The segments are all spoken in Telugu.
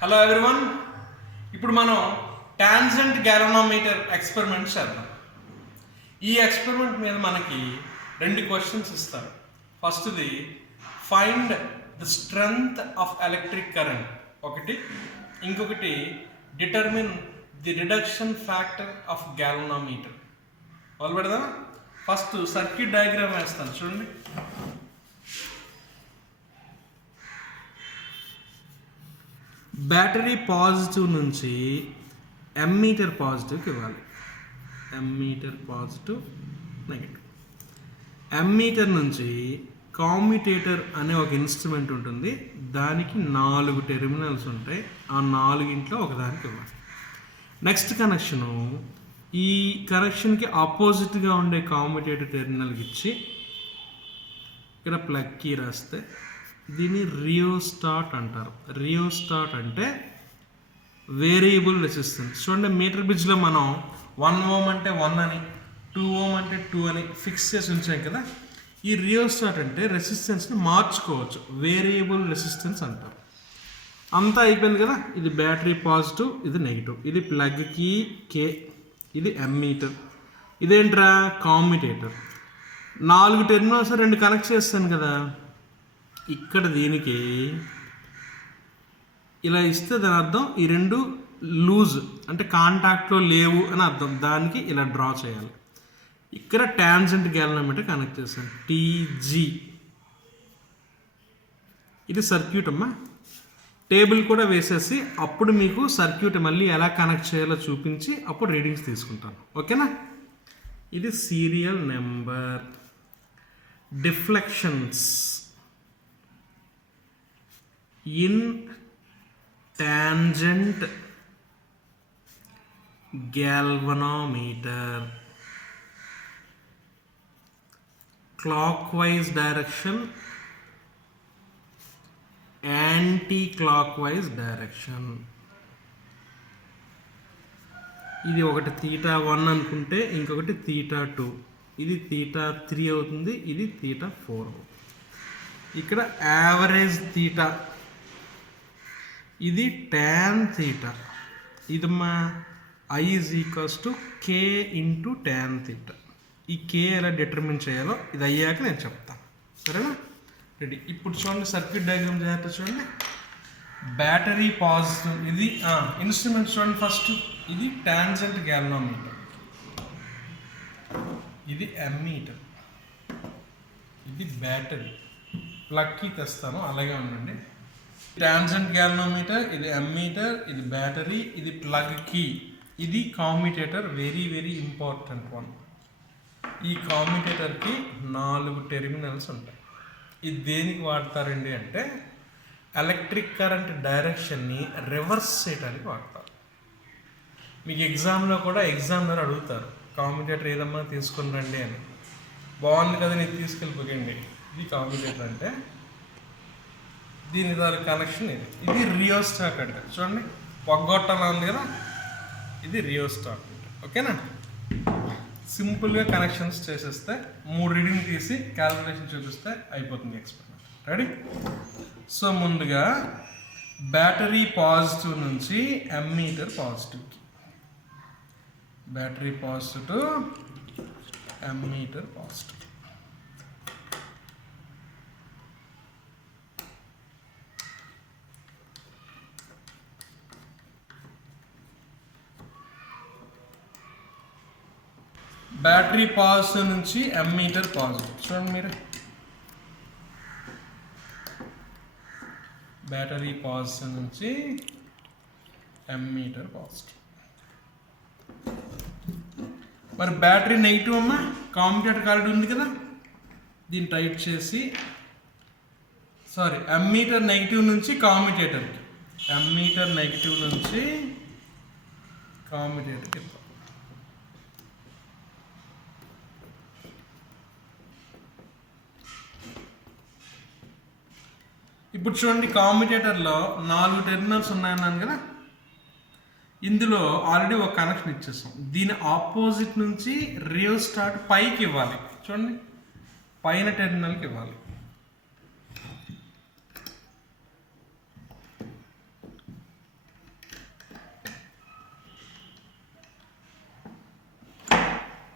హలో ఎవ్రీవన్, ఇప్పుడు మనం టాంజెంట్ గ్యాల్వనోమీటర్ ఎక్స్పెరిమెంట్ చేద్దాం. ఈ ఎక్స్పెరిమెంట్ మీద మనకి రెండు క్వశ్చన్స్ ఇస్తారు. ఫస్ట్ది find the strength of electric current ఒకటి, ఇంకొకటి determine the reduction factor of galvanometer. మొదలు పెడదాం. ఫస్ట్ సర్క్యూట్ డయాగ్రామ్ వేస్తాను చూడండి. బ్యాటరీ పాజిటివ్ నుంచి ఎమ్మీటర్ పాజిటివ్కి ఇవ్వాలి. ఎమ్మీటర్ పాజిటివ్, నెగిటివ్. ఎమ్మీటర్ నుంచి కామ్యుటేటర్ అనే ఒక ఇన్స్ట్రుమెంట్ ఉంటుంది. దానికి 4 టెర్మినల్స్ ఉంటాయి. ఆ 4గింట్లో ఒకదానికి ఇవ్వాలి. నెక్స్ట్ కనెక్షను ఈ కనెక్షన్కి ఆపోజిట్గా ఉండే కామ్యుటేటర్ టెర్మినల్కి ఇచ్చి ఇక్కడ ప్లగ్ కీ రాస్తే దీన్ని రియోస్టాట్ అంటారు. రియోస్టాట్ అంటే వేరియబుల్ రెసిస్టెన్స్. చూడండి, మీటర్ బ్రిడ్జ్లో మనం 1 ఓం అంటే 1 అని, 2 ఓం అంటే 2 అని ఫిక్స్ చేసి ఉంచాం కదా. ఈ రియోస్టాట్ అంటే రెసిస్టెన్స్ని మార్చుకోవచ్చు, వేరియబుల్ రెసిస్టెన్స్ అంటారు. అంతా అయిపోయింది కదా. ఇది బ్యాటరీ పాజిటివ్, ఇది నెగిటివ్, ఇది ప్లగ్కి కే, ఇది ఎమ్మీటర్, ఇదేంట్రా కామ్యుటేటర్. 4 టెర్మినల్స్ 2 కనెక్ట్ చేస్తాను కదా. ఇక్కడ దీనికి ఇలా ఇస్తే దాని అర్థం ఈ 2 లూజ్ అంటే కాంటాక్ట్లో లేవు అని అర్థం. దానికి ఇలా డ్రా చేయాలి. ఇక్కడ టాంజెంట్ గ్యాల్వనోమీటర్ కనెక్ట్ చేస్తాను, టీజీ. ఇది సర్క్యూట్ అమ్మా. టేబుల్ కూడా వేసేసి అప్పుడు మీకు సర్క్యూట్ మళ్ళీ ఎలా కనెక్ట్ చేయాలో చూపించి అప్పుడు రీడింగ్స్ తీసుకుంటాను. ఓకేనా. ఇది serial number. Deflections in tangent galvanometer, clockwise direction, anti-clockwise direction. ఇది ఒకటి θ1 అనుకుంటే ఇంకొకటి θ2, ఇది θ3 అవుతుంది, ఇది θ4 అవుతుంది. ఇక్కడ యావరేజ్ θ, ఇది tan θ. ఇది మా I = K × tan θ. ఈ K ఎలా డిటర్మిన్ చేయాలో ఇది అయ్యాక నేను చెప్తాను, సరేనా. రెడీ. ఇప్పుడు చూడండి, సర్క్యూట్ డయాగ్రామ్ చేయాలి. చూడండి, బ్యాటరీ పాజిటివ్, ఇది ఇన్స్ట్రుమెంట్ చూడండి. ఫస్ట్ ఇది టాంజెంట్ గ్యాల్వనోమీటర్, ఇది ఎమ్మీటర్, ఇది బ్యాటరీ. ప్లగ్కి తెస్తాను, అలాగే ఉండండి. టాంజెంట్ గ్యాల్వనోమీటర్, ఇది ఎమ్మీటర్, ఇది బ్యాటరీ, ఇది ప్లగ్ కీ, ఇది commutator. Very very important one. ఈ కామ్యుటేటర్కి 4 టెర్మినల్స్ ఉంటాయి. ఇది దేనికి వాడతారండి అంటే ఎలక్ట్రిక్ కరెంట్ డైరెక్షన్ని రివర్స్ చేయడానికి వాడతారు. మీకు ఎగ్జామ్లో కూడా ఎగ్జామ్లో అడుగుతారు, కామ్యుటేటర్ ఏదమ్మా తీసుకుని రండి అని. బాగుంది కదా, నేను తీసుకెళ్ళిపోకండి. ఇది కామ్యుటేటర్ అంటే దీని దాని కనెక్షన్ ఇది. ఇది రియోస్టాట్ అంటే చూడండి, పొగ్గొట్టాలా ఉంది కదా, ఇది రియోస్టాట్ అంటే. ఓకేనా. సింపుల్గా కనెక్షన్స్ చేసేస్తే 3 రీడింగ్ తీసి క్యాలిక్యులేషన్ చూపిస్తే అయిపోతుంది ఎక్స్పెరిమెంట్. రెడీ. సో ముందుగా బ్యాటరీ పాజిటివ్ నుంచి ఎమ్మీటర్ పాజిటివ్కి, battery positive, ammeter positive. Battery positive నుంచి ఎమ్మీటర్ పాజిటివ్. చూడండి మీరు, బ్యాటరీ పాజిటివ్ నుంచి ఎమ్మీటర్ పాజిటివ్. మరి బ్యాటరీ నెగిటివ్ అమ్మా, కామ్యుటేటర్ కార్డు ఉంది కదా, దీన్ని టైట్ చేసి, సారీ, ఎమ్మీటర్ నెగిటివ్ నుంచి కామ్యుటేటర్కి, ఎమ్మీటర్ నెగిటివ్ నుంచి కామ్యుటేటర్కి. ఇప్పుడు చూడండి, కామ్యుటేటర్లో 4 టెర్మినల్స్ ఉన్నాయన్నాను కదా. ఇందులో ఆల్రెడీ ఒక కనెక్షన్ ఇచ్చేసాం. దీని ఆపోజిట్ నుంచి రియోస్టాట్ పైకి ఇవ్వాలి. చూడండి, పైన టెర్మినల్కి ఇవ్వాలి.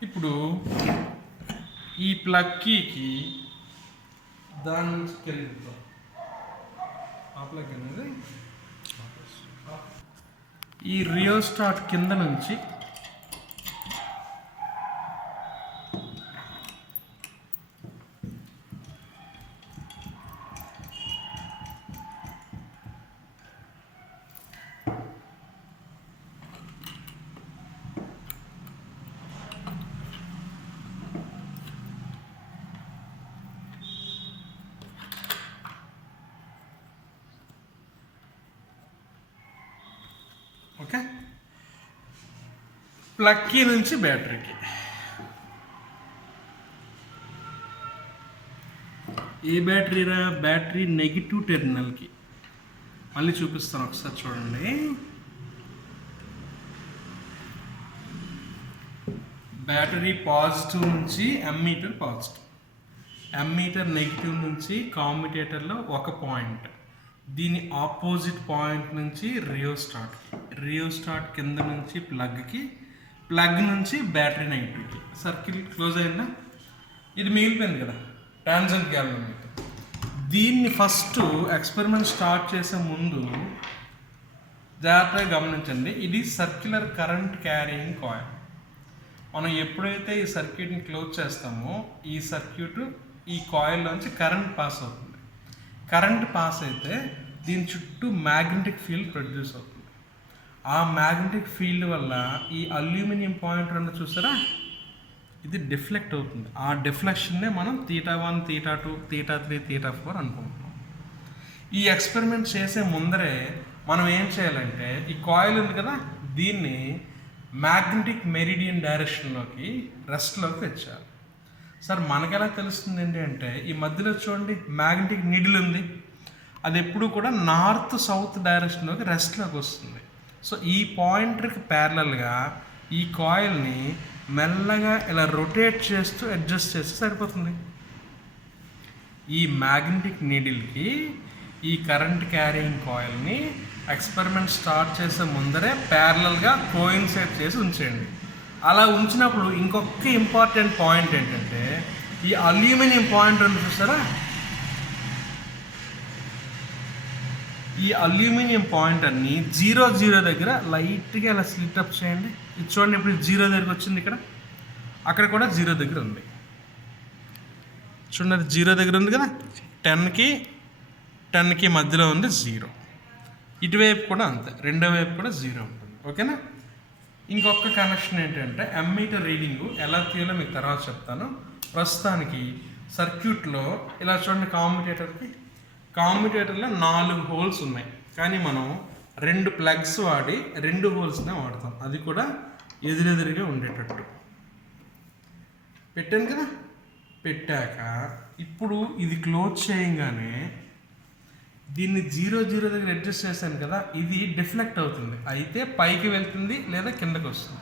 ఇప్పుడు ఈ ప్లగ్ కీకి దాని నుంచి కింద ఆ ప్లగ్ అనేది ఈ రియోస్టాట్ కింద నుంచి ఓకే ప్లగ్ కీ నుంచి బ్యాటరీకి ఏ బ్యాటరీ రా బ్యాటరీ నెగిటివ్ టెర్మినల్కి మళ్ళీ చూపిస్తాను ఒకసారి చూడండి బ్యాటరీ పాజిటివ్ నుంచి ఎమ్మీటర్ పాజిటివ్ ఎమ్మీటర్ నెగిటివ్ నుంచి కామ్యుటేటర్లో ఒక పాయింట్ దీని ఆపోజిట్ పాయింట్ నుంచి రియోస్టాట్ కింద నుంచి ప్లగ్ నుంచి బ్యాటరీ నెగిటివ్కి సర్కిల్ క్లోజ్ అయిందా ఇది మిగిలిపోయింది కదా టాంజెంట్ గ్యాల్వనోమీటర్ దీన్ని ఫస్ట్ ఎక్స్పెరిమెంట్ స్టార్ట్ చేసే ముందు జాగ్రత్తగా గమనించండి ఇది సర్క్యులర్ కరెంట్ క్యారియింగ్ కాయిల్ మనం ఎప్పుడైతే ఈ సర్క్యూట్ని క్లోజ్ చేస్తామో ఈ సర్క్యూట్ ఈ కాయిల్లోంచి కరెంట్ పాస్ అవుతుంది కరెంట్ పాస్ అయితే దీని చుట్టూ మ్యాగ్నెటిక్ ఫీల్డ్ ప్రొడ్యూస్ అవుతుంది ఆ మ్యాగ్నెటిక్ ఫీల్డ్ వల్ల ఈ అల్యూమినియం పాయింట్ రెండు చూసారా ఇది డిఫ్లెక్ట్ అవుతుంది ఆ డిఫ్లెక్షన్నే మనం θ1 θ2 θ3 θ4 అనుకుంటున్నాం ఈ ఎక్స్పెరిమెంట్ చేసే ముందరే మనం ఏం చేయాలంటే ఈ కాయిల్ ఉంది కదా దీన్ని మ్యాగ్నెటిక్ మెరిడియన్ డైరెక్షన్లోకి రెస్ట్లోకి తెచ్చారు సార్ మనకెలా తెలుస్తుంది ఏంటి అంటే ఈ మధ్యలో చూడండి మ్యాగ్నెటిక్ నీడిల్ ఉంది అది ఎప్పుడు కూడా నార్త్ సౌత్ డైరెక్షన్లోకి రెస్ట్లోకి వస్తుంది సో ఈ పాయింటర్కి ప్యారలల్గా ఈ కాయిల్ని మెల్లగా ఇలా రొటేట్ చేస్తూ అడ్జస్ట్ చేస్తే సరిపోతుంది ఈ మ్యాగ్నెటిక్ నీడిల్కి ఈ కరెంట్ క్యారింగ్ కాయిల్ని ఎక్స్పెరిమెంట్ స్టార్ట్ చేసే ముందరే ప్యారలల్గా కోయిన్సైడ్ చేసి ఉంచేయండి అలా ఉంచినప్పుడు ఇంకొక ఇంపార్టెంట్ పాయింట్ ఏంటంటే ఈ అల్యూమినియం పాయింట్ ఉంది చూస్తారా ఈ అల్యూమినియం పాయింట్ అన్ని 0 దగ్గర లైట్గా ఇలా స్లిట్ అప్ చేయండి ఇది చూడండి ఇప్పుడు 0 దగ్గర వచ్చింది ఇక్కడ అక్కడ కూడా 0 దగ్గర ఉంది చూడండి 0 దగ్గర ఉంది కదా 10కి మధ్యలో ఉంది 0 ఇటువైపు కూడా అంతే రెండో వైపు కూడా 0 ఉంటుంది ఓకేనా ఇంకొక కనెక్షన్ ఏంటంటే ఎమ్మీటర్ రీడింగు ఎలా తీయాలో మీకు తర్వాత చెప్తాను ప్రస్తుతానికి సర్క్యూట్లో ఇలా చూడండి కామ్యుటేటర్లో 4 హోల్స్ ఉన్నాయి కానీ మనం 2 ప్లగ్స్ వాడి 2 హోల్స్నే వాడతాం అది కూడా ఎదురెదురుగా ఉండేటట్టు పెట్టాను కదా పెట్టాక ఇప్పుడు ఇది క్లోజ్ చేయగానే దీన్ని 0 దగ్గర అడ్జస్ట్ చేశాను కదా ఇది డిఫ్లెక్ట్ అవుతుంది అయితే పైకి వెళ్తుంది లేదా కిందకు వస్తుంది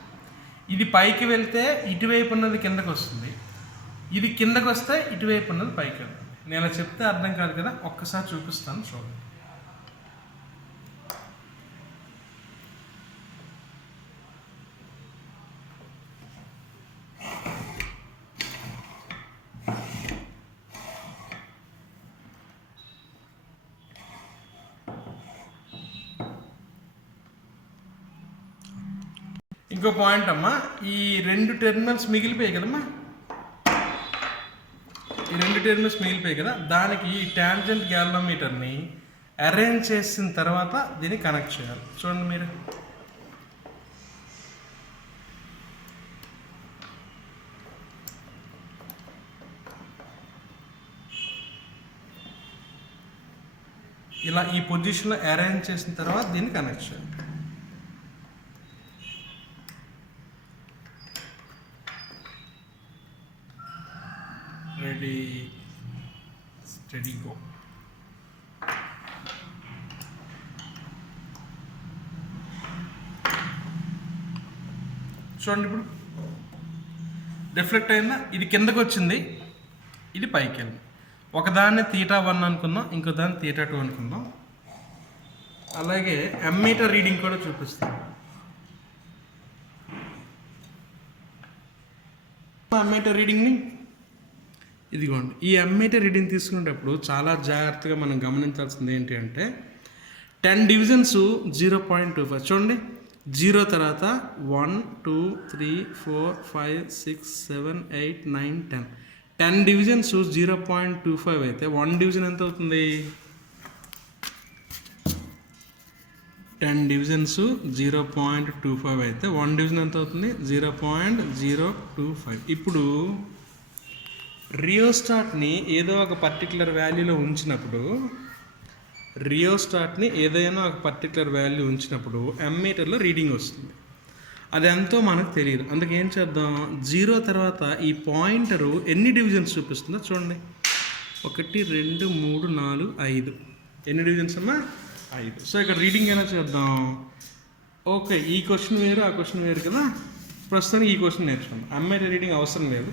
ఇది పైకి వెళ్తే ఇటువైపు ఉన్నది కిందకు వస్తుంది ఇది కిందకు వస్తే ఇటువైపు ఉన్నది పైకి వెళ్తుంది నేను అలా చెప్తే అర్థం కాదు కదా ఒక్కసారి చూపిస్తాను చూడండి ఇంకో పాయింట్ అమ్మా ఈ 2 టెర్మినల్స్ మిగిలిపోయాయి కదమ్మా ఈ 2 టెర్మినల్స్ మిగిలిపోయాయి కదా దానికి ఈ టాంజెంట్ గ్యాల్వనోమీటర్ని అరేంజ్ చేసిన తర్వాత దీన్ని కనెక్ట్ చేయాలి చూడండి మీరు ఇలా ఈ పొజిషన్లో అరేంజ్ చేసిన తర్వాత దీన్ని కనెక్ట్ చేయాలి రెడీ స్టడీ గో చూడండి ఇప్పుడు డిఫ్లెక్ట్ అయిందా ఇది కిందకు వచ్చింది ఇది పైకి వెళ్ళింది ఒకదాన్ని θ1 అనుకుందాం ఇంకో దాన్ని θ2 అనుకుందాం అలాగే ఎమ్మీటర్ రీడింగ్ కూడా చూపిస్తాం అమ్మీటర్ రీడింగ్ని. ఇదిగోండి, ఈ అమ్మీటర్ రీడింగ్ తీసుకునేటప్పుడు చాలా జాగ్రత్తగా మనం గమనించాల్సింది ఏంటి అంటే 10 డివిజన్స్ 0.25 చూడండి. 0 తర్వాత 1 2 3 4 5 6 7 8 9 10. 10 డివిజన్స్ 0.25 అయితే 1 డివిజన్ ఎంత అవుతుంది? 10 డివిజన్స్ 0.25 అయితే 1 డివిజన్ ఎంత అవుతుంది? 0.025. ఇప్పుడు రియోస్టాట్ని ఏదో ఒక పర్టికులర్ వాల్యూలో ఉంచినప్పుడు ఏదైనా ఒక పర్టికులర్ వాల్యూ ఉంచినప్పుడు అమ్మీటర్లో రీడింగ్ వస్తుంది. అది ఎంతో మనకు తెలియదు. అందుకే ఏం చేద్దాం, 0 తర్వాత ఈ పాయింటరు ఎన్ని డివిజన్స్ చూపిస్తుందో చూడండి. 1 2 3 4 5. ఎన్ని డివిజన్స్ అమ్మా? 5. సో ఇక్కడ రీడింగ్ ఎలా చేద్దాం? ఓకే, ఈ క్వశ్చన్ వేరు, ఆ క్వశ్చన్ వేరు కదా. ప్రస్తుతానికి ఈ క్వశ్చన్ నేర్చుకుందాం. అమ్మీటర్ రీడింగ్ అవసరం లేదు.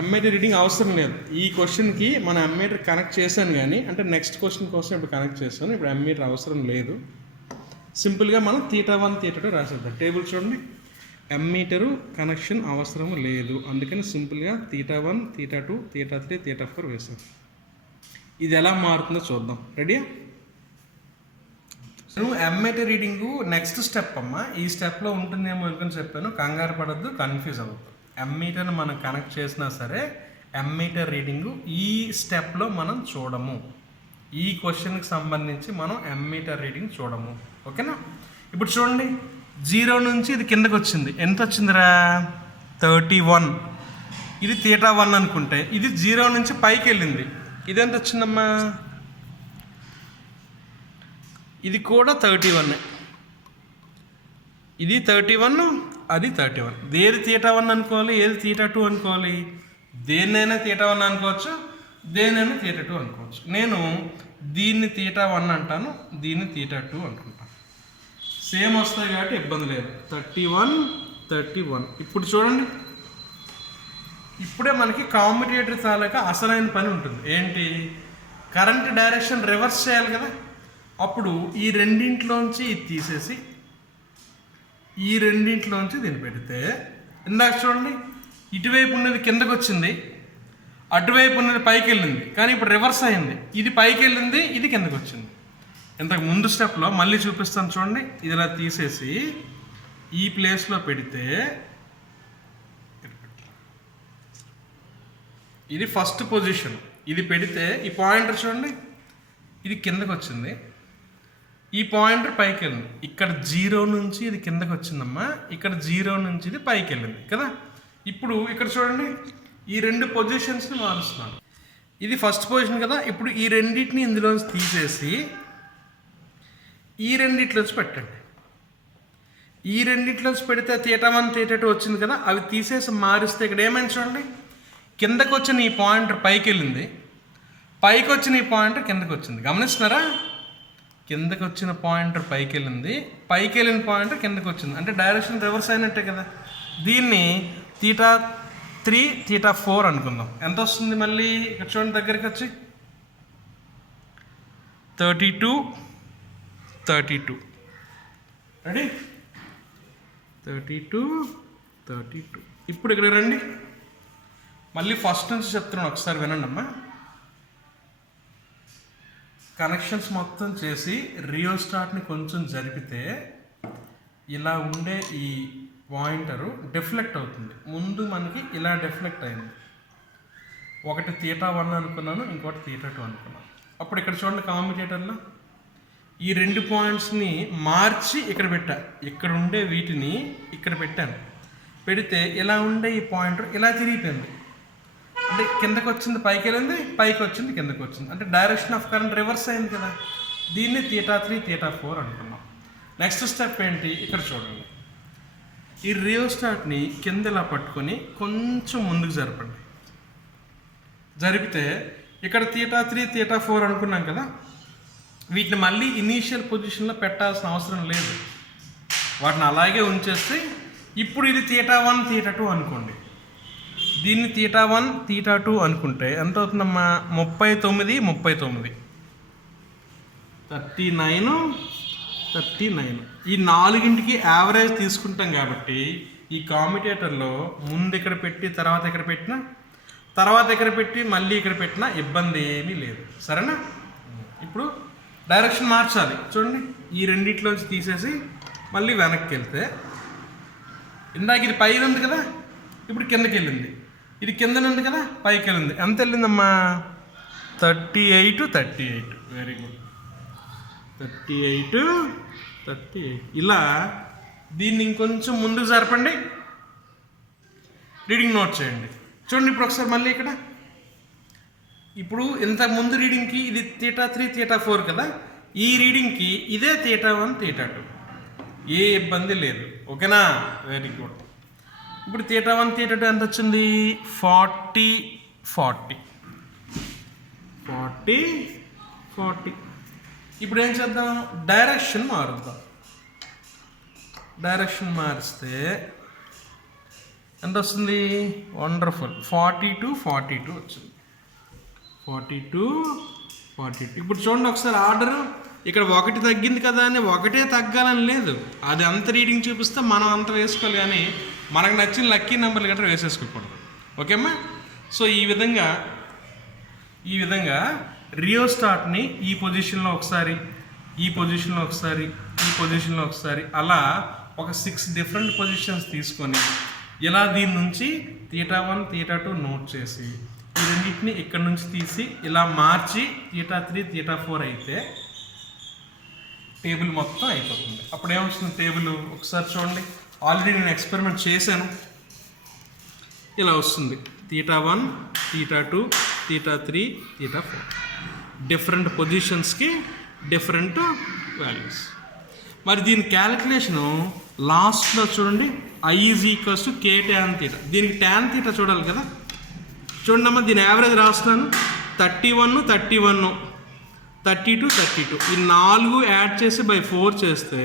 అమ్మీటర్ రీడింగ్ అవసరం లేదు. ఈ క్వశ్చన్కి మన అమ్మీటర్ కనెక్ట్ చేశాను కానీ, అంటే నెక్స్ట్ క్వశ్చన్ కోసం ఇప్పుడు కనెక్ట్ చేశాను. ఇప్పుడు అమ్మీటర్ అవసరం లేదు. సింపుల్గా మనం θ1 θ2 రాసేద్దాం. టేబుల్ చూడండి, అమ్మీటరు కనెక్షన్ అవసరం లేదు. అందుకని సింపుల్గా θ1 θ2 θ3 θ4 వేసాం. ఇది ఎలా మారుతుందో చూద్దాం. రెడీయా? నువ్వు అమ్మీటర్ రీడింగు నెక్స్ట్ స్టెప్ అమ్మా. ఈ స్టెప్లో ఉంటుందేమో అనుకుని చెప్పాను. కంగారు పడద్దు, కన్ఫ్యూజ్ అవ్వద్దు. అమ్మీటర్ని మనం కనెక్ట్ చేసినా సరే అమ్మీటర్ రీడింగు ఈ స్టెప్లో మనం చూడము. ఈ క్వశ్చన్కి సంబంధించి మనం అమ్మీటర్ రీడింగ్ చూడము. ఓకేనా? ఇప్పుడు చూడండి, 0 నుంచి ఇది కిందకు వచ్చింది. ఎంత వచ్చిందిరా? 31. ఇది θ1 అనుకుంటే ఇది 0 నుంచి పైకి వెళ్ళింది. ఇది ఎంత వచ్చిందమ్మా? ఇది కూడా 31. ఇది 31, అది 31. ఏది θ1 అనుకోవాలి, ఏది θ2 అనుకోవాలి? దేన్నైనా θ1 అనుకోవచ్చు, దేనైనా θ2 అనుకోవచ్చు. నేను దీన్ని θ1 అంటాను, దీన్ని θ2 అనుకుంటాను. సేమ్ వస్తాయి కాబట్టి ఇబ్బంది లేదు. 31 31. ఇప్పుడు చూడండి, ఇప్పుడే మనకి కామ్యుటేటర్ తాలూకా అసలైన పని ఉంటుంది. ఏంటి? కరెంట్ డైరెక్షన్ రివర్స్ చేయాలి కదా. అప్పుడు ఈ రెండింటిలోంచి ఇది తీసేసి ఈ రెండింటిలోంచి దీన్ని పెడితే, ఇందాక చూడండి, ఇటువైపు ఉన్నది కిందకు వచ్చింది, అటువైపు ఉన్నది పైకి వెళ్ళింది. కానీ ఇప్పుడు రివర్స్ అయింది. ఇది పైకి వెళ్ళింది, ఇది కిందకు వచ్చింది. ఇంతకు ముందు స్టెప్లో మళ్ళీ చూపిస్తాను చూడండి. ఇది ఇలా తీసేసి ఈ ప్లేస్లో పెడితే, ఇది ఫస్ట్ పొజిషన్. ఇది పెడితే ఈ పాయింటర్ చూడండి, ఇది కిందకు వచ్చింది, ఈ పాయింటర్ పైకి వెళ్ళింది. ఇక్కడ 0 నుంచి ఇది కిందకు వచ్చిందమ్మా, ఇక్కడ 0 నుంచి ఇది పైకి వెళ్ళింది కదా. ఇప్పుడు ఇక్కడ చూడండి, ఈ రెండు పొజిషన్స్ని మారుస్తున్నాను. ఇది ఫస్ట్ పొజిషన్ కదా. ఇప్పుడు ఈ రెండింటిని ఇందులోంచి తీసేసి ఈ రెండిట్లోంచి పెట్టండి. ఈ రెండిట్లోంచి పెడితే θ1 θ2 వచ్చింది కదా. అవి తీసేసి మారిస్తే ఇక్కడ ఏమైంది చూడండి, కిందకు వచ్చిన ఈ పాయింటర్ పైకి వెళ్ళింది, పైకి వచ్చిన ఈ పాయింటర్ కిందకు వచ్చింది. గమనిస్తున్నారా? కిందకు వచ్చిన పాయింటర్ పైకి వెళ్ళింది, పైకి వెళ్ళిన పాయింటర్ కిందకు వచ్చింది. అంటే డైరెక్షన్ రివర్స్ అయినట్టే కదా. దీన్ని θ3 θ4 అనుకుందాం. ఎంత వస్తుంది మళ్ళీ? ఇక్కడ చూడండి, దగ్గరికి వచ్చి 32 32. రెడీ? 32 32. ఇప్పుడు ఇక్కడ రండి, మళ్ళీ ఫస్ట్ నుంచి చెప్తున్నాను, ఒకసారి వినండి అమ్మా. కనెక్షన్స్ మొత్తం చేసి రియోస్టాట్ని కొంచెం జరిపితే ఇలా ఉండే ఈ పాయింటరు డిఫ్లెక్ట్ అవుతుంది. ముందు మనకి ఇలా డిఫ్లెక్ట్ అయింది. ఒకటి θ1 అనుకున్నాను, ఇంకోటి θ2 అనుకున్నాను. అప్పుడు ఇక్కడ చూడండి, కామ్యుటేటర్లో ఈ రెండు పాయింట్స్ని మార్చి ఇక్కడ పెట్టా. ఇక్కడ ఉండే వీటిని ఇక్కడ పెట్టాను. పెడితే ఇలా ఉండే ఈ పాయింటర్ ఇలా తిరిగిపోయింది. అంటే కిందకు వచ్చింది పైకి వెళ్ళింది, పైకి వచ్చింది కిందకు వచ్చింది. అంటే డైరెక్షన్ ఆఫ్ కరెంట్ రివర్స్ అయింది కదా. దీన్ని θ3 θ4 అనుకున్నాం. నెక్స్ట్ స్టెప్ ఏంటి? ఇక్కడ చూడండి, ఈ రియోస్టాట్ని కింద ఇలా పట్టుకొని కొంచెం ముందుకు జరపండి. జరిపితే ఇక్కడ θ3 θ4 అనుకున్నాం కదా. వీటిని మళ్ళీ ఇనీషియల్ పొజిషన్లో పెట్టాల్సిన అవసరం లేదు. వాటిని అలాగే ఉంచేస్తే ఇప్పుడు ఇది θ1 θ2 అనుకోండి. దీన్ని θ1 θ2 అనుకుంటే ఎంత అవుతుందమ్మా? 39 39. 39 39. ఈ నాలుగింటికి యావరేజ్ తీసుకుంటాం కాబట్టి ఈ కామ్యుటేటర్లో ముందు ఇక్కడ పెట్టి తర్వాత ఇక్కడ పెట్టినా, తర్వాత ఇక్కడ పెట్టి మళ్ళీ ఇక్కడ పెట్టినా ఇబ్బంది ఏమీ లేదు. సరేనా? ఇప్పుడు డైరెక్షన్ మార్చాలి. చూడండి, ఈ రెండిట్లోంచి తీసేసి మళ్ళీ వెనక్కి వెళ్తే ఇందాక ఇది పైన ఉంది కదా, ఇప్పుడు కిందకి వెళ్ళింది. ఇది కిందన ఉంది కదా, పైకి వెళ్ళింది. ఎంత వెళ్ళిందమ్మా? 38. Very good. 38. ఇలా దీన్ని ఇంకొంచెం ముందుకు జరపండి, రీడింగ్ నోట్ చేయండి. చూడండి ఇప్పుడు ఒకసారి మళ్ళీ ఇక్కడ, ఇప్పుడు ఇంతకు ముందు రీడింగ్కి ఇది θ3 θ4 కదా, ఈ రీడింగ్కి ఇదే θ1 θ2. ఏ ఇబ్బంది లేదు. ఓకేనా? Very good. ఇప్పుడు θ1 θ2 ఎంత వచ్చింది? 40. ఇప్పుడు ఏం చేద్దాం? డైరెక్షన్ మారుద్దాం. డైరెక్షన్ మారిస్తే ఎంత వస్తుంది? వండర్ఫుల్. 42 వచ్చింది. 42. ఇప్పుడు చూడండి ఒకసారి ఆర్డర్. ఇక్కడ 1 తగ్గింది కదా అని 1 తగ్గాలని లేదు. అది అంత రీడింగ్ చూపిస్తే మనం అంత వేసుకోవాలి, కానీ మనకు నచ్చిన లక్కీ నెంబర్లు గట్రా వేసేసుకోకూడదు. ఓకేమ్మా? సో ఈ విధంగా రియోస్టాట్ని ఈ పొజిషన్లో ఒకసారి, ఈ పొజిషన్లో ఒకసారి అలా ఒక 6 డిఫరెంట్ పొజిషన్స్ తీసుకొని ఇలా దీని నుంచి θ1 θ2 నోట్ చేసి ఈ రెండింటిని ఇక్కడ నుంచి తీసి ఇలా మార్చి θ3 θ4 అయితే టేబుల్ మొత్తం అయిపోతుంది. అప్పుడు ఏమొస్తుంది టేబుల్? ఒకసారి చూడండి, ఆల్రెడీ నేను ఎక్స్పెరిమెంట్ చేశాను. ఇలా వస్తుంది θ1 θ2 θ3 θ4 డిఫరెంట్ పొజిషన్స్కి డిఫరెంట్ వాల్యూస్. మరి దీని క్యాలిక్యులేషను లాస్ట్లో చూడండి, I = K tan θ. దీనికి tan θ చూడాలి కదా. చూడండి అమ్మా, దీని యావరేజ్ రాస్తున్నాను. 31 32 ఈ 4 యాడ్ చేసి బై 4 చేస్తే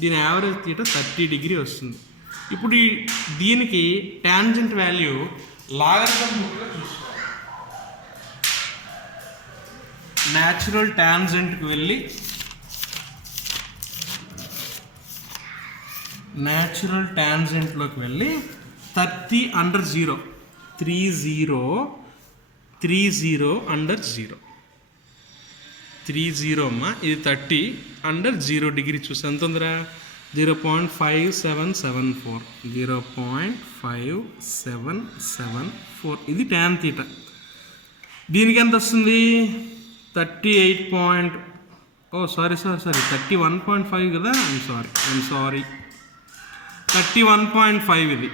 దీని యావరేజ్ θ 30 డిగ్రీ వస్తుంది. ఇప్పుడు దీనికి టాంజెంట్ వాల్యూ లాగరిథం బుక్లో చూసుకోవాలి. న్యాచురల్ టాంజెంట్కి వెళ్ళి న్యాచురల్ టాంజెంట్లోకి వెళ్ళి 30 under 0 30 under 0 30 అమ్మా, ఇది 30 under 0 డిగ్రీ. చూసి ఎంత ఉందిరా? 0.5774 0.5774. ఇది tan θ. దీనికి ఎంత వస్తుంది? 38 సారీ 31.5 కదా. I'm sorry 31.5. ఇది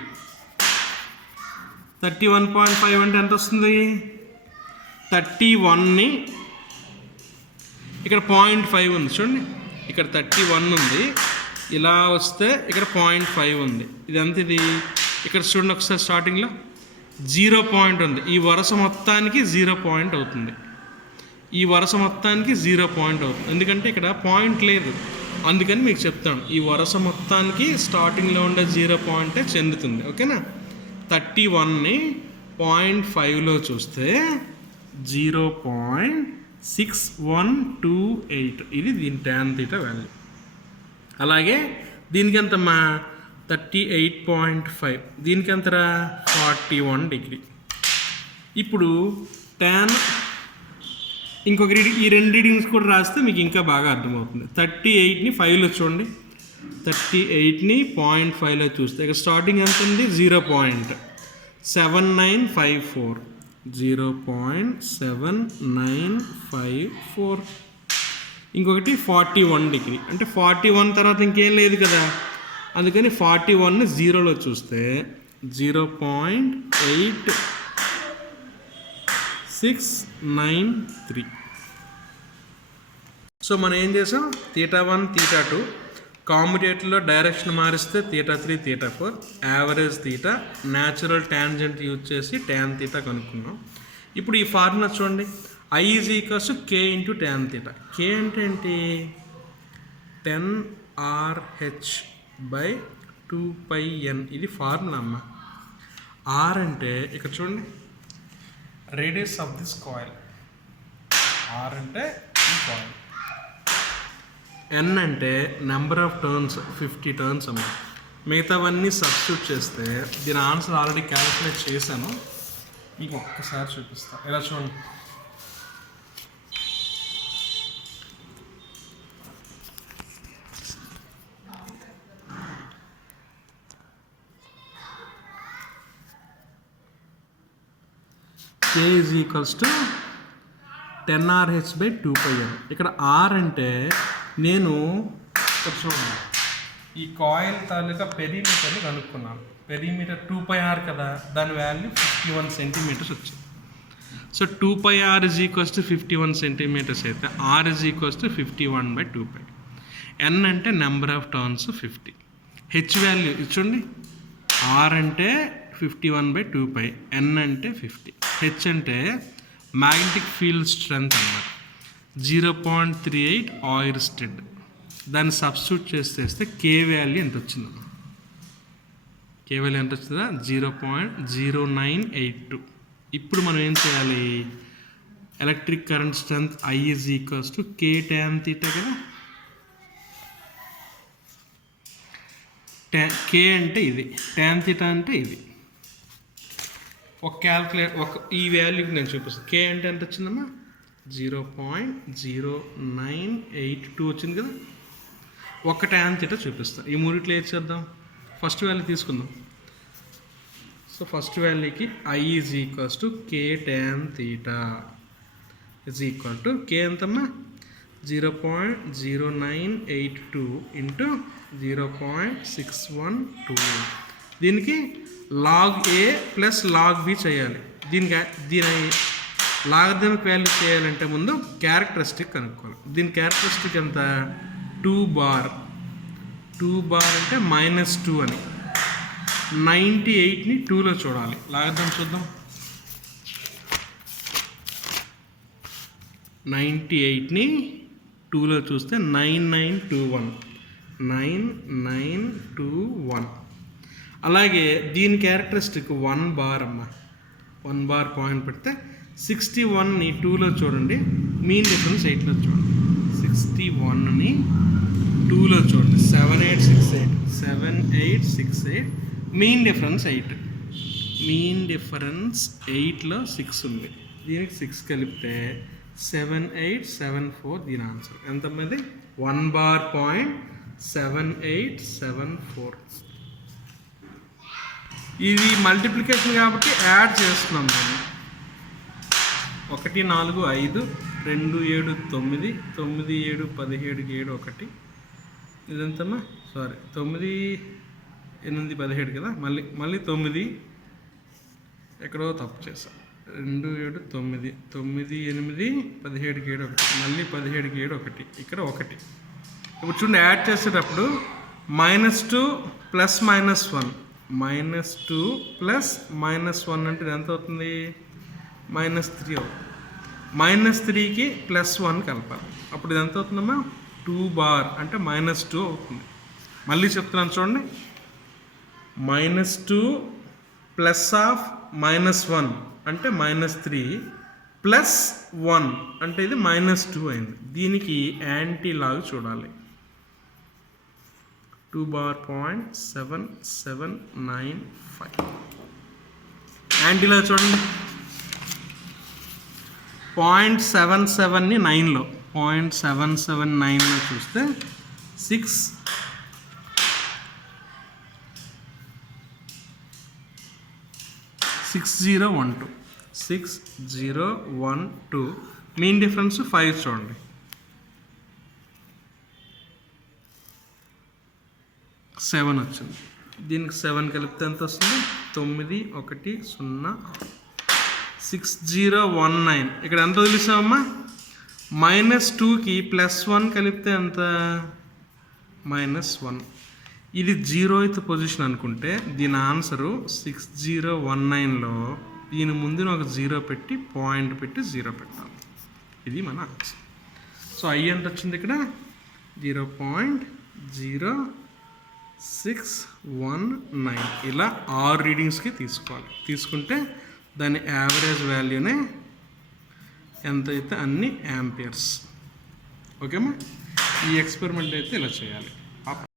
31.5 అంటే ఎంత వస్తుంది? 31ని ఇక్కడ 0.5 ఉంది చూడండి, ఇక్కడ 31 ఉంది, ఇలా వస్తే ఇక్కడ 0.5 ఉంది. ఇది ఎంత? ఇది ఇక్కడ చూడండి ఒకసారి, స్టార్టింగ్లో 0 పాయింట్ ఉంది. ఈ వరుస మొత్తానికి 0 పాయింట్ అవుతుంది. ఈ వరుస మొత్తానికి 0 పాయింట్ అవుతుంది, ఎందుకంటే ఇక్కడ పాయింట్ లేదు. అందుకని మీకు చెప్తాను, ఈ వరుస మొత్తానికి స్టార్టింగ్లో ఉండే 0 పాయింటే చెందుతుంది. ఓకేనా? 31ని 0.5లో చూస్తే 0.6128. ఇది దీని tan θ వాల్యూ. అలాగే దీనికి ఎంతమ్మా? 38.5. దీనికి ఎంతరా? 41 డిగ్రీ. ఇప్పుడు tan ఇంకొక రీడింగ్, ఈ 2 రీడింగ్స్ కూడా రాస్తే మీకు ఇంకా బాగా అర్థమవుతుంది. 38ని 5లో చూడండి, 38ని 0.5లో చూస్తే ఇక్కడ స్టార్టింగ్ ఎంత ఉంది? 0.7954 0.7954. ఇంకొకటి 41 డిగ్రీ, అంటే 41 తర్వాత ఇంకేం లేదు కదా, అందుకని 41ని 0లో చూస్తే 0.8693. సో మనం ఏం చేసాం? θ1 θ2 కామ్యుటేటర్లో డైరెక్షన్ మారిస్తే θ3 θ4 యావరేజ్ θ, న్యాచురల్ టాంజెంట్ యూజ్ చేసి tan θ కనుక్కున్నాం. ఇప్పుడు ఈ ఫార్ములా చూడండి, I = K × tan θ. K అంటే ఏంటి? 10RH/2πn. ఇది ఫార్ములా అమ్మ. R అంటే ఇక్కడ చూడండి, radius of this coil. R అంటే ఈ కాయిల్. ఎన్ అంటే నెంబర్ ఆఫ్ టర్న్స్ 50 టర్న్స్ అమ్మ. మిగతావన్నీ సబ్స్టిట్యూట్ చేస్తే దీని ఆన్సర్ ఆల్రెడీ క్యాలిక్యులేట్ చేశాను, మీకు ఒక్కసారి చూపిస్తాను. ఇలా చూడండి. K is equals to 10RH/2πn. ఇక్కడ R అంటే నేను చూడండి ఈ కాయిల్ తాలూకా పెరిమీటర్ని కనుక్కున్నాను. పెరిమీటర్ 2πr కదా, దాని వాల్యూ 51 సెంటీమీటర్స్ వచ్చింది. So 2πr is equals to 51 centimetres అయితే R is equals to 51/2π. N అంటే number of turns 50. H value ఇచ్చండి. R అంటే 51/2π, N అంటే 50, హెచ్ అంటే మ్యాగ్నెటిక్ ఫీల్డ్ స్ట్రెంత్ అన్నమాట 0.38 ఆయిర్స్టెడ్. దాన్ని సబ్స్టిట్యూట్ చేస్తే కే వాల్యూ ఎంత వచ్చిందమ్మా? కే వాల్యూ ఎంత వచ్చిందా? 0.0982. ఇప్పుడు మనం ఏం చేయాలి? Electric current strength I is equals to K tan theta కదా. కే అంటే ఇది, tan theta అంటే ఇది. ఈ వాల్యూకి నేను చూపిస్తాను. కే అంటే ఎంత వచ్చిందమ్మా? 0.0982 వచ్చింది కదా. ఒక tan theta చూపిస్తాను. ఈ మూడిట్లో ఏది చేద్దాం? ఫస్ట్ వాల్యూ తీసుకుందాం. సో ఫస్ట్ వాల్యూకి I is equals to K tan theta is equal to K ఎంతమ్మా? 0.0982 ఇంటూ 0.6128. దీనికి లాగ్ ఏ ప్లస్ లాగ్ బి చేయాలి. దీని లాగరిథమిక్ వాల్యూ చేయాలంటే ముందు క్యారెక్టరిస్టిక్ కనుక్కోవాలి. దీని క్యారెక్టరిస్టిక్ ఎంత? 2 బార్. 2 బార్ అంటే -2 అని. 98ని 2లో చూడాలి. లాగరిథం చూద్దాం. 98ని 2లో చూస్తే 9921. అలాగే దీని క్యారెక్టరిస్టిక్ 1 బార్ అమ్మ. 1 బార్ పాయింట్ పెడితే 61ని 2లో చూడండి, మీన్ డిఫరెన్స్ 8లో చూడండి. 61ని 2లో చూడండి, 7868 మీన్ డిఫరెన్స్ 8. మీన్ డిఫరెన్స్ 8లో 6 ఉంది. దీనికి 6 కలిపితే 7874. దీని ఆన్సర్ ఎంతమంది? 1 బార్ పాయింట్ 7874. ఇది మల్టిప్లికేషన్ కాబట్టి యాడ్ చేస్తున్నాం నేను. 1 4 5 2 7 9 9 7 17 7 1. ఇదంతమ్మా? సారీ 9 8 17 కదా. మళ్ళీ 9 ఎక్కడో తప్పు చేస్తాం. 2 7 9 9 8 17 7 1. మళ్ళీ 17 7 1. ఇక్కడ 1. ఇప్పుడు చూడండి, యాడ్ చేసేటప్పుడు -2 ప్లస్ -1. -2 ప్లస్ -1 అంటే ఎంత అవుతుంది? -3 అవుతుంది. -3కి +1 కలపాలి. అప్పుడు ఇది ఎంత అవుతుందమ్మా? 2 బార్ అంటే -2 అవుతుంది. మళ్ళీ చెప్తున్నాను చూడండి. -2 ప్లస్ ఆఫ్ -1 అంటే -3 ప్లస్ 1 అంటే ఇది -2 అయింది. దీనికి యాంటీ లాగా చూడాలి. 2 బార్ పాయింట్ 7795. యాంటీలా చూడండి. 0.77ని 9లో 0.779లో చూస్తే 6012 మీన్ డిఫరెన్స్ 5 చూడండి. 7 వచ్చింది. దీనికి 7 కలిపితే ఎంత వస్తుంది? 9 1 0 6019. ఇక్కడ ఎంత వదిలేసామమ్మా? -2కి +1 కలిపితే ఎంత? -1. ఇది 0th పొజిషన్ అనుకుంటే దీని ఆన్సరు 6019లో దీని ముందున ఒక 0 పెట్టి పాయింట్ పెట్టి 0 పెట్టాలి. ఇది మన ఆన్సర్. సో I ఎంత వచ్చింది ఇక్కడ? 0.0619. ఇలా 6 రీడింగ్స్కి తీసుకోవాలి. తీసుకుంటే దాని యావరేజ్ వాల్యూనే ఎంత అయితే అన్ని యాంపియర్స్. ఓకేమ్మా? ఈ ఎక్స్పెరిమెంట్ అయితే ఇలా చేయాలి.